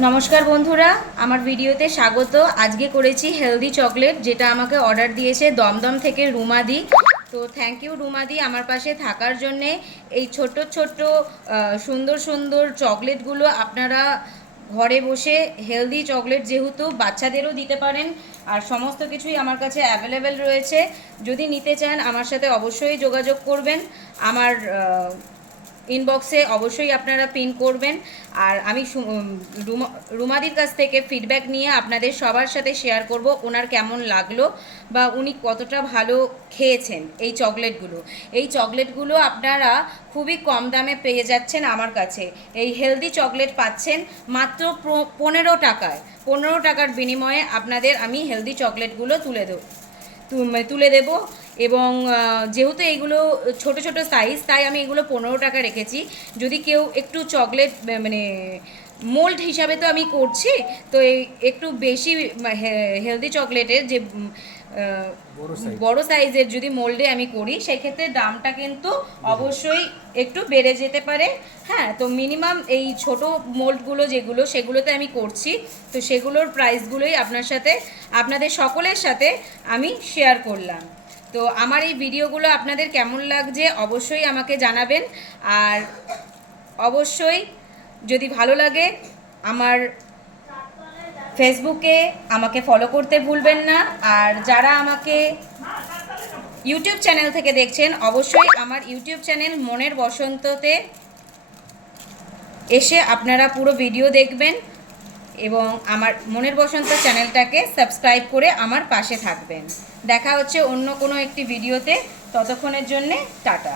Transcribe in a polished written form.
নমস্কার বন্ধুরা, আমার ভিডিওতে স্বাগত। আজকে করেছি হেলদি চকলেট, যেটা আমাকে অর্ডার দিয়েছে দমদম থেকে রুমাদি। তো থ্যাংক ইউ রুমাদি আমার পাশে থাকার জন্যে। এই ছোট্ট ছোট্ট সুন্দর সুন্দর চকলেটগুলো আপনারা ঘরে বসে হেলদি চকলেট যেহেতু বাচ্চাদেরও দিতে পারেন, আর সমস্ত কিছুই আমার কাছে অ্যাভেলেবেল রয়েছে। যদি নিতে চান আমার সাথে অবশ্যই যোগাযোগ করবেন। আমার ইনবক্সে অবশ্যই আপনারা পিন করবেন। আর আমি রুমাদির কাছ থেকে ফিডব্যাক নিয়ে আপনাদের সবার সাথে শেয়ার করব ওনার কেমন লাগলো বা উনি কতটা ভালো খেয়েছেন এই চকলেটগুলো আপনারা খুবই কম দামে পেয়ে যাচ্ছেন আমার কাছে। এই হেলদি চকলেট পাচ্ছেন মাত্র 15 টাকায়। 15 টাকার বিনিময়ে আপনাদের আমি হেলদি চকলেটগুলো তুলে দেব। এবং যেহেতু এইগুলো ছোট ছোট সাইজ, তাই আমি এগুলো 15 টাকা রেখেছি। যদি কেউ একটু চকলেট মানে মোল্ড হিসাবে তো আমি করছি, তো এই একটু বেশি হেলদি চকলেটের যে বড় সাইজের যদি মোল্ডে আমি করি, সেক্ষেত্রে দামটা কিন্তু অবশ্যই একটু বেড়ে যেতে পারে। হ্যাঁ, তো মিনিমাম এই ছোট মোল্ডগুলো সেগুলোতে আমি করছি, তো সেগুলোর প্রাইসগুলোই আপনাদের সকলের সাথে আমি শেয়ার করলাম। তো আমার এই ভিডিওগুলো আপনাদের কেমন লাগছে অবশ্যই আমাকে জানাবেন। আর অবশ্যই যদি ভালো লাগে আমার ফেসবুকে আমাকে ফলো করতে ভুলবেন না। আর যারা আমাকে ইউটিউব চ্যানেল থেকে দেখছেন, অবশ্যই আমার ইউটিউব চ্যানেল মনের বসন্ততে এসে আপনারা পুরো ভিডিও দেখবেন এবং আমার মনের বসন্ত চ্যানেলটাকে সাবস্ক্রাইব করে আমার পাশে থাকবেন। দেখা হচ্ছে অন্য কোনো একটি ভিডিওতে। ততক্ষণের জন্যে টাটা।